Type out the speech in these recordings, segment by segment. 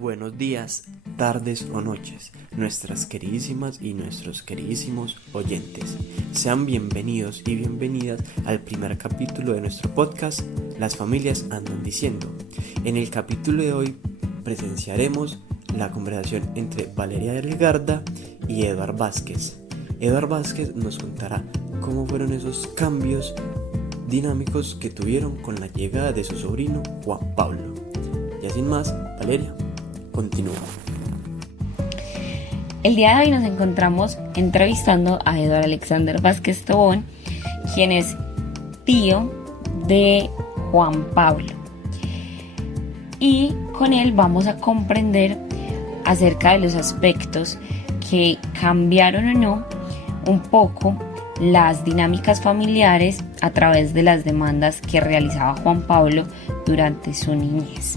Buenos días, tardes o noches, nuestras queridísimas y nuestros queridísimos oyentes. Sean bienvenidos y bienvenidas al primer capítulo de nuestro podcast Las familias andan diciendo. En el capítulo de hoy presenciaremos la conversación entre Valeria Delgarda y Eduard Vázquez. Eduard Vázquez nos contará cómo fueron esos cambios dinámicos que tuvieron con la llegada de su sobrino Juan Pablo. Ya sin más, Valeria, continúa. El día de hoy nos encontramos entrevistando a Eduard Alexander Vázquez Tobón, quien es tío de Juan Pablo. Y con él vamos a comprender acerca de los aspectos que cambiaron o no un poco las dinámicas familiares a través de las demandas que realizaba Juan Pablo durante su niñez.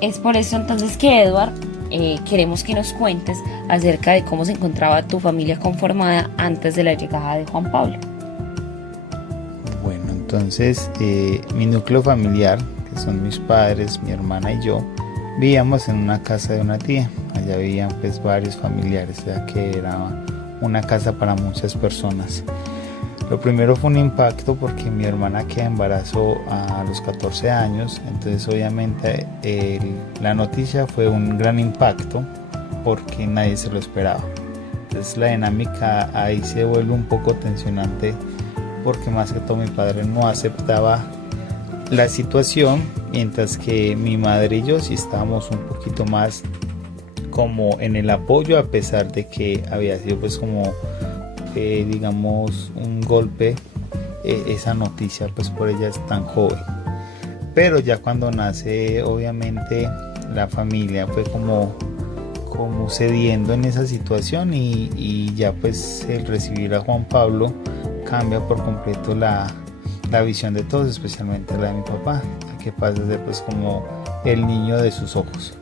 Es por eso entonces que Eduard, queremos que nos cuentes acerca de cómo se encontraba tu familia conformada antes de la llegada de Juan Pablo. Bueno, entonces mi núcleo familiar, que son mis padres, mi hermana y yo, vivíamos en una casa de una tía. Allá vivían pues varios familiares, ya que era una casa para muchas personas. Lo primero fue un impacto porque mi hermana queda embarazó a los 14 años, entonces obviamente la noticia fue un gran impacto porque nadie se lo esperaba. Entonces la dinámica ahí se vuelve un poco tensionante porque más que todo mi padre no aceptaba la situación, mientras que mi madre y yo sí estábamos un poquito más como en el apoyo, a pesar de que había sido pues como digamos un golpe esa noticia pues por ella es tan joven. Pero ya cuando nace obviamente la familia fue como cediendo en esa situación y ya pues el recibir a Juan Pablo cambia por completo la visión de todos, especialmente la de mi papá, que pasa a ser pues como el niño de sus ojos.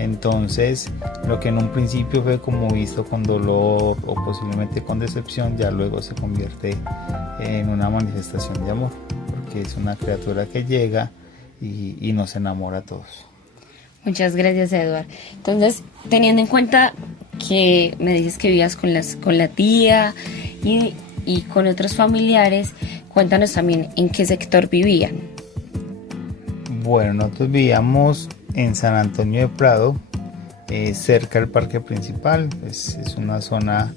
Entonces, lo que en un principio fue como visto con dolor o posiblemente con decepción, ya luego se convierte en una manifestación de amor, porque es una criatura que llega y nos enamora a todos. Muchas gracias, Eduard. Entonces, teniendo en cuenta que me dices que vivías con la tía y con otros familiares, cuéntanos también en qué sector vivían. Bueno, nosotros vivíamos en San Antonio de Prado, cerca del parque principal. Pues es una zona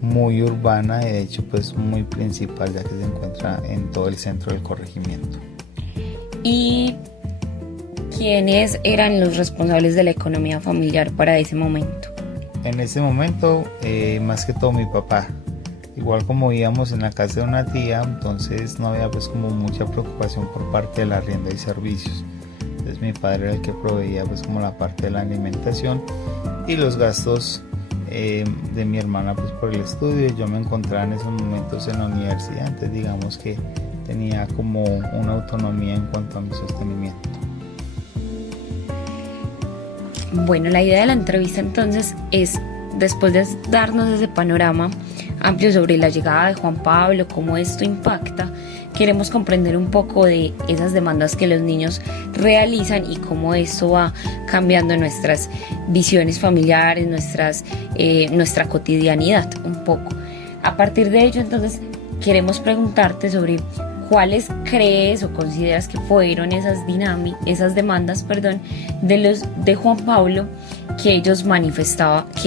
muy urbana y de hecho pues muy principal, ya que se encuentra en todo el centro del corregimiento. ¿Y quiénes eran los responsables de la economía familiar para ese momento? En ese momento más que todo mi papá. Igual como vivíamos en la casa de una tía, entonces no había pues como mucha preocupación por parte de la arriendo y servicios. Entonces mi padre era el que proveía pues como la parte de la alimentación y los gastos de mi hermana pues por el estudio. Yo me encontraba en esos momentos en la universidad, entonces digamos que tenía como una autonomía en cuanto a mi sostenimiento. Bueno, la idea de la entrevista entonces es, después de darnos ese panorama amplio sobre la llegada de Juan Pablo, cómo esto impacta, queremos comprender un poco de esas demandas que los niños realizan y cómo esto va cambiando nuestras visiones familiares, nuestra cotidianidad un poco. A partir de ello, entonces, queremos preguntarte sobre cuáles crees o consideras que fueron esas demandas, de Juan Pablo que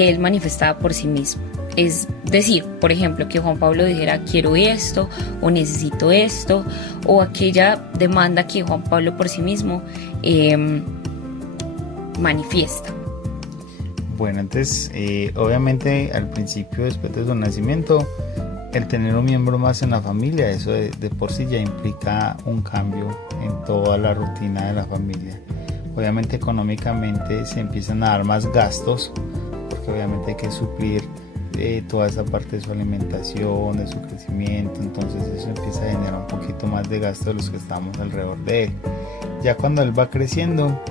él manifestaba por sí mismo. Es decir, por ejemplo, que Juan Pablo dijera quiero esto o necesito esto, o aquella demanda que Juan Pablo por sí mismo manifiesta. Bueno, entonces obviamente al principio, después de su nacimiento, el tener un miembro más en la familia, eso de por sí ya implica un cambio en toda la rutina de la familia. Obviamente económicamente se empiezan a dar más gastos, porque obviamente hay que suplir toda esa parte de su alimentación, de su crecimiento, entonces eso empieza a generar un poquito más de gasto de los que estamos alrededor de él. Ya cuando él va creciendo,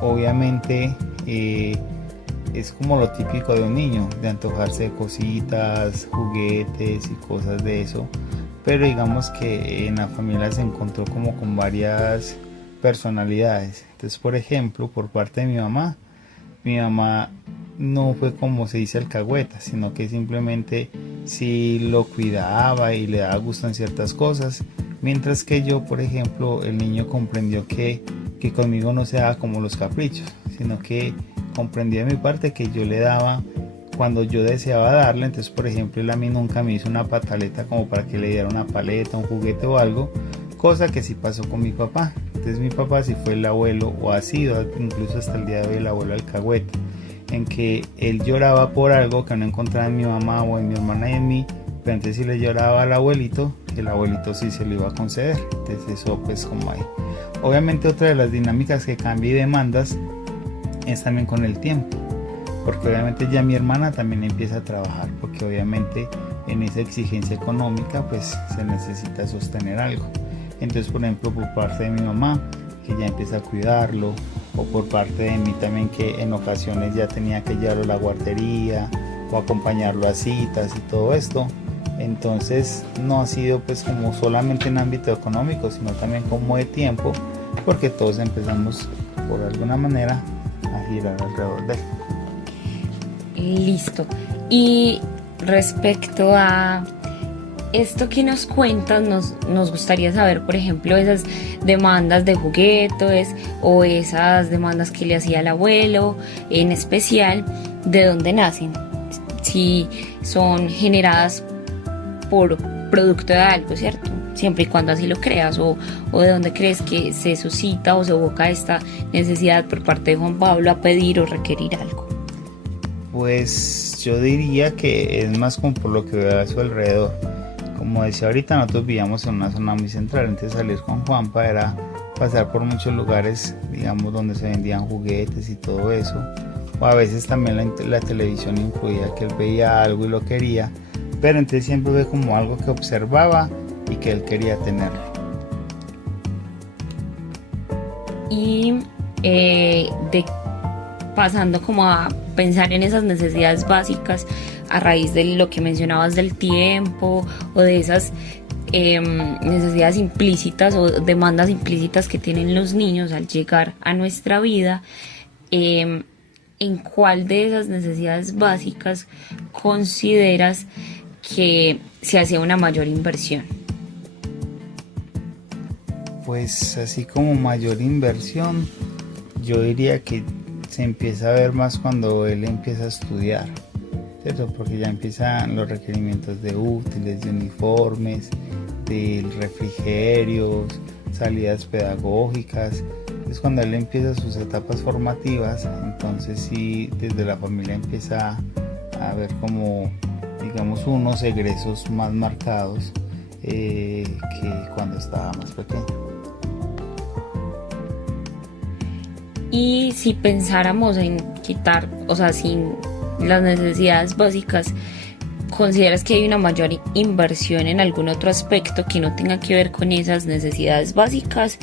obviamente es como lo típico de un niño, de antojarse de cositas, juguetes y cosas de eso, pero digamos que en la familia se encontró como con varias personalidades. Entonces, por ejemplo, por parte de mi mamá no fue como se dice alcahueta, sino que simplemente sí lo cuidaba y le daba gusto en ciertas cosas, mientras que yo, por ejemplo, el niño comprendió que conmigo no se daba como los caprichos, sino que comprendió de mi parte que yo le daba cuando yo deseaba darle. Entonces, por ejemplo, él a mí nunca me hizo una pataleta como para que le diera una paleta, un juguete o algo, cosa que sí pasó con mi papá. Entonces mi papá sí fue el abuelo, o ha sido incluso hasta el día de hoy el abuelo alcahueta, en que él lloraba por algo que no encontraba en mi mamá o en mi hermana y en mí, pero entonces si le lloraba al abuelito, el abuelito sí se lo iba a conceder. Entonces eso pues como hay. Obviamente otra de las dinámicas que cambia y demandas es también con el tiempo, porque obviamente ya mi hermana también empieza a trabajar, porque obviamente en esa exigencia económica pues se necesita sostener algo. Entonces, por ejemplo, por parte de mi mamá, que ya empieza a cuidarlo, o por parte de mí también, que en ocasiones ya tenía que llevarlo a la guardería o acompañarlo a citas y todo esto. Entonces no ha sido pues como solamente en ámbito económico, sino también como de tiempo, porque todos empezamos por alguna manera a girar alrededor de él. Listo. Y respecto a esto que nos cuentas, nos gustaría saber, por ejemplo, esas demandas de juguetes o esas demandas que le hacía el abuelo, en especial, ¿de dónde nacen? Si son generadas por producto de algo, ¿cierto? Siempre y cuando así lo creas, o de dónde crees que se suscita o se evoca esta necesidad por parte de Juan Pablo a pedir o requerir algo. Pues yo diría que es más como por lo que veo a su alrededor. Como decía ahorita, nosotros vivíamos en una zona muy central, entonces salir con Juanpa era pasar por muchos lugares, digamos, donde se vendían juguetes y todo eso, o a veces también la televisión influía, que él veía algo y lo quería, pero entonces siempre fue como algo que observaba y que él quería tenerlo. Y pasando como a pensar en esas necesidades básicas a raíz de lo que mencionabas del tiempo o de esas necesidades implícitas o demandas implícitas que tienen los niños al llegar a nuestra vida, ¿en cuál de esas necesidades básicas consideras que se hacía una mayor inversión? Pues así como mayor inversión, yo diría que se empieza a ver más cuando él empieza a estudiar, ¿cierto? Porque ya empiezan los requerimientos de útiles, de uniformes, de refrigerios, salidas pedagógicas. Es cuando él empieza sus etapas formativas, entonces sí, desde la familia empieza a ver como, digamos, unos egresos más marcados que cuando estaba más pequeño. Y si pensáramos en quitar, o sea, sin las necesidades básicas, ¿consideras que hay una mayor inversión en algún otro aspecto que no tenga que ver con esas necesidades básicas?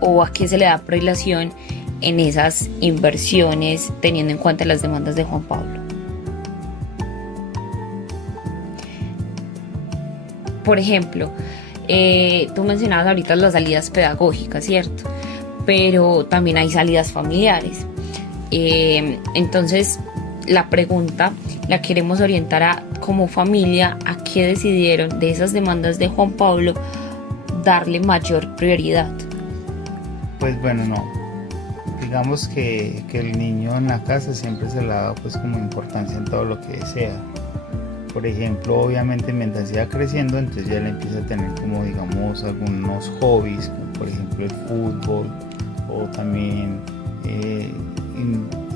¿O a qué se le da prelación en esas inversiones teniendo en cuenta las demandas de Juan Pablo? Por ejemplo, tú mencionabas ahorita las salidas pedagógicas, ¿cierto? Pero también hay salidas familiares. Entonces, la pregunta la queremos orientar a, como familia, a qué decidieron de esas demandas de Juan Pablo darle mayor prioridad. Pues bueno, no. Digamos que el niño en la casa siempre se le ha dado pues como importancia en todo lo que desea. Por ejemplo, obviamente mientras siga creciendo, entonces ya le empieza a tener como, digamos, algunos hobbies, como por ejemplo el fútbol, o también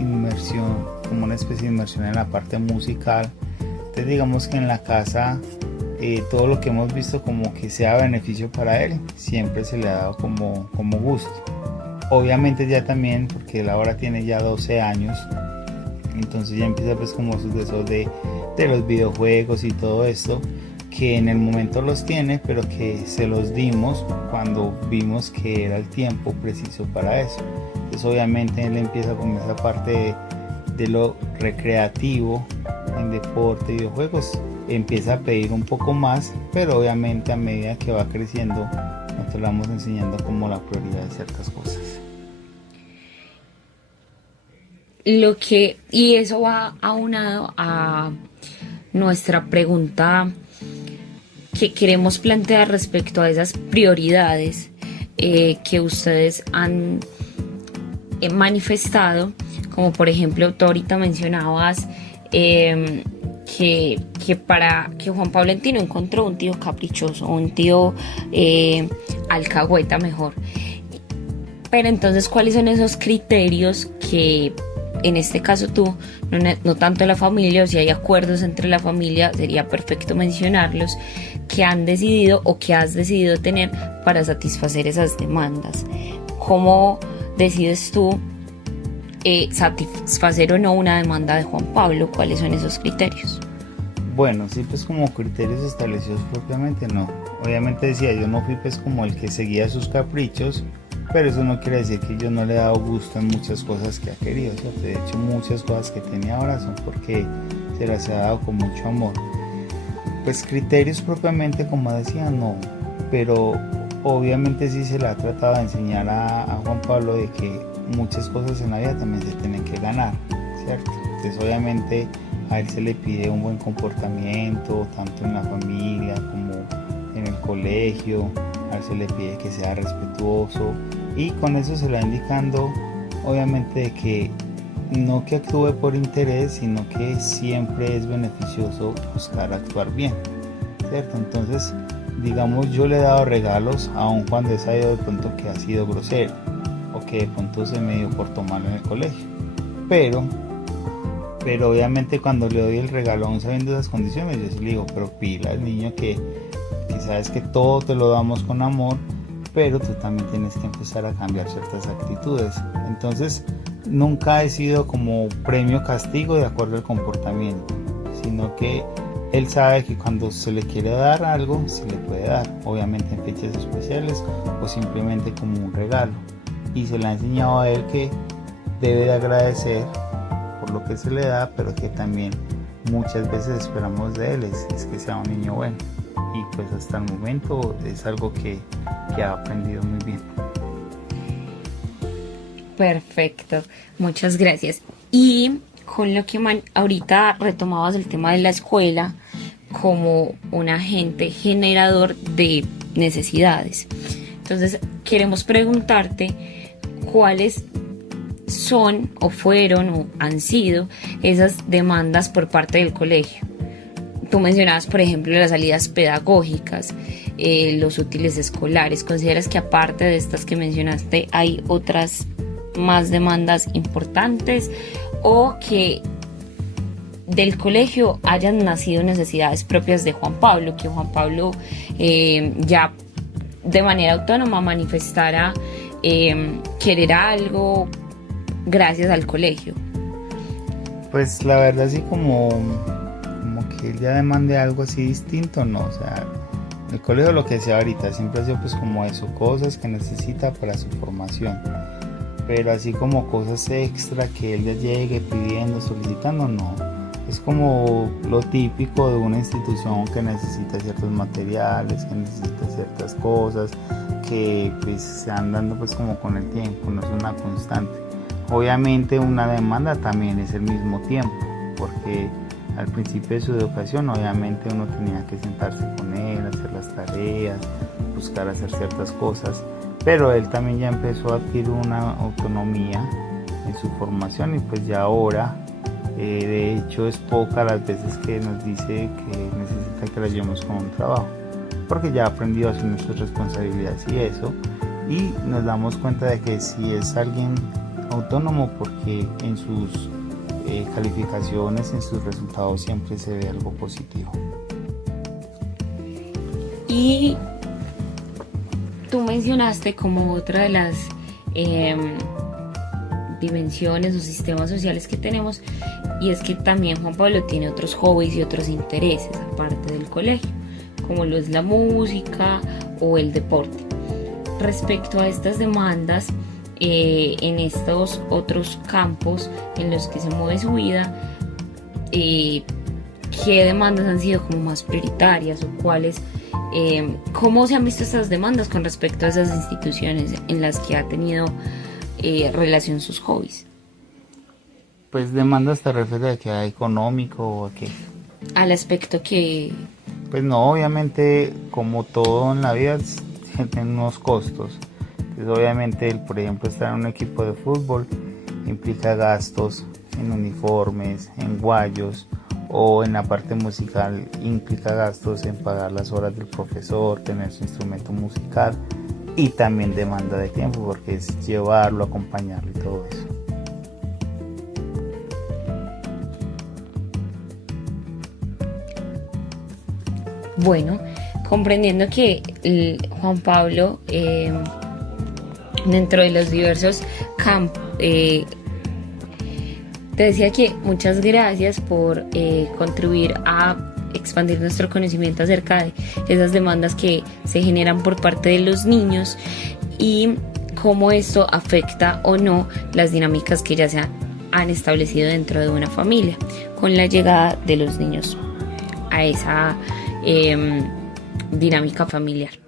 inmersión, como una especie de inmersión en la parte musical. Entonces digamos que en la casa todo lo que hemos visto como que sea beneficio para él, siempre se le ha dado como gusto. Obviamente ya también, porque él ahora tiene ya 12 años, entonces ya empieza pues como sus deseos de los videojuegos y todo esto, que en el momento los tiene, pero que se los dimos cuando vimos que era el tiempo preciso para eso. Entonces obviamente él empieza con esa parte de lo recreativo, en deporte y videojuegos, empieza a pedir un poco más, pero obviamente a medida que va creciendo nosotros le vamos enseñando como la prioridad de ciertas cosas. Y eso va aunado a nuestra pregunta que queremos plantear respecto a esas prioridades que ustedes han manifestado, como por ejemplo tú ahorita mencionabas que Juan Pablo Entino encontró un tío caprichoso, un tío alcahueta mejor. Pero entonces, ¿cuáles son esos criterios que en este caso tú, no tanto la familia, o si hay acuerdos entre la familia, sería perfecto mencionarlos, que han decidido o que has decidido tener para satisfacer esas demandas? ¿Cómo decides tú satisfacer o no una demanda de Juan Pablo? ¿Cuáles son esos criterios? Bueno, sí, pues como criterios establecidos propiamente no. Obviamente decía, yo no fui pues como el que seguía sus caprichos, pero eso no quiere decir que yo no le he dado gusto en muchas cosas que ha querido, ¿cierto? De hecho, muchas cosas que tiene ahora son porque se las ha dado con mucho amor. Pues criterios propiamente, como decía, no, pero obviamente sí se le ha tratado de enseñar a Juan Pablo de que muchas cosas en la vida también se tienen que ganar, ¿cierto? Entonces obviamente a él se le pide un buen comportamiento, tanto en la familia como en el colegio. A él se le pide que sea respetuoso, y con eso se le va indicando obviamente de que no que actúe por interés, sino que siempre es beneficioso buscar actuar bien, ¿cierto? Entonces, digamos, yo le he dado regalos aun cuando he sabido de pronto que ha sido grosero o que de pronto se me dio por tomarlo en el colegio, pero obviamente cuando le doy el regalo aún sabiendo esas condiciones, yo sí le digo, pero pila, niño, que sabes que todo te lo damos con amor, pero tú también tienes que empezar a cambiar ciertas actitudes. Entonces nunca he sido como premio castigo de acuerdo al comportamiento, sino que él sabe que cuando se le quiere dar algo, se le puede dar, obviamente en fechas especiales o simplemente como un regalo, y se le ha enseñado a él que debe de agradecer por lo que se le da, pero que también muchas veces esperamos de él es que sea un niño bueno, y pues hasta el momento es algo que ha aprendido muy bien. Perfecto, muchas gracias. Y con lo que ahorita retomabas el tema de la escuela como un agente generador de necesidades, entonces queremos preguntarte cuáles son o fueron o han sido esas demandas por parte del colegio. Tú mencionabas, por ejemplo, las salidas pedagógicas, los útiles escolares. ¿Consideras que aparte de estas que mencionaste hay otras más demandas importantes, o que del colegio hayan nacido necesidades propias de Juan Pablo, que Juan Pablo ya de manera autónoma manifestara querer algo gracias al colegio? Pues la verdad sí como que él ya demande algo así distinto, no, o sea, el colegio lo que sea ahorita siempre ha sido pues como eso, cosas que necesita para su formación, pero así como cosas extra que él ya llegue pidiendo, solicitando, no, es como lo típico de una institución que necesita ciertos materiales, que necesita ciertas cosas, que pues se van dando pues como con el tiempo, no es una constante. Obviamente una demanda también es el mismo tiempo, porque al principio de su educación obviamente uno tenía que sentarse con él, hacer las tareas, buscar hacer ciertas cosas, pero él también ya empezó a adquirir una autonomía en su formación, y pues ya ahora de hecho es poca las veces que nos dice que necesita que la llevemos con un trabajo, porque ya ha aprendido a asumir sus responsabilidades y eso, y nos damos cuenta de que si es alguien autónomo, porque en sus calificaciones, en sus resultados siempre se ve algo positivo. Y tú mencionaste como otra de las dimensiones o sistemas sociales que tenemos, y es que también Juan Pablo tiene otros hobbies y otros intereses aparte del colegio, como lo es la música o el deporte. Respecto a estas demandas, en estos otros campos en los que se mueve su vida, ¿qué demandas han sido como más prioritarias, o cuáles ¿Cómo se han visto estas demandas con respecto a esas instituciones en las que ha tenido relación sus hobbies? Pues demandas te refieres a que a económico o a qué. Al aspecto que... Pues no, obviamente como todo en la vida tiene unos costos. Entonces obviamente por ejemplo estar en un equipo de fútbol implica gastos en uniformes, en guayos, o en la parte musical implica gastos en pagar las horas del profesor, tener su instrumento musical, y también demanda de tiempo porque es llevarlo, acompañarlo y todo eso. Bueno, comprendiendo que Juan Pablo, dentro de los diversos campos, te decía que muchas gracias por contribuir a expandir nuestro conocimiento acerca de esas demandas que se generan por parte de los niños y cómo esto afecta o no las dinámicas que ya se han establecido dentro de una familia con la llegada de los niños a esa dinámica familiar.